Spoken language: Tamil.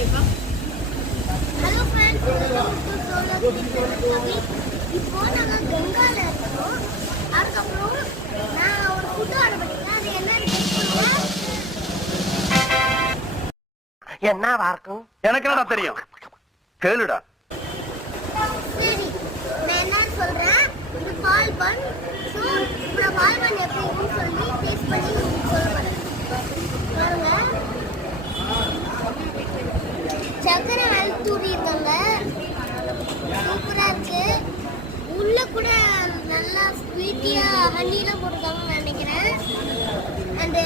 ஹலோ ஃப்ரெண்ட்ஸ், இப்போ நாங்கள் கங்கால இருக்கோம். அதுக்கப்புறம் நான் ஒரு ஃபுட் ஆர்டர் பண்ணிட்டேன். அது என்னன்னு என்னவா இருக்கும்? எனக்கு என்னடா தெரியும், கேளுடா. சரி, நான் என்னன்னு சொல்றேன். இது பால் பன். ஸோ இப்போ பால் பன் எப்படி இருக்குன்னு சொல்லி டேஸ்ட் பண்ணி உங்களுக்கு சொல்ல போறேன். பாருங்க, சக்கரை மேல தூவி இருக்காங்க. சூப்பரா இருக்கு. உள்ள கூட நல்லா ஸ்வீட்டியா ஹனிலாம் போட்டுருக்காங்கன்னு நினைக்கிறேன். அந்த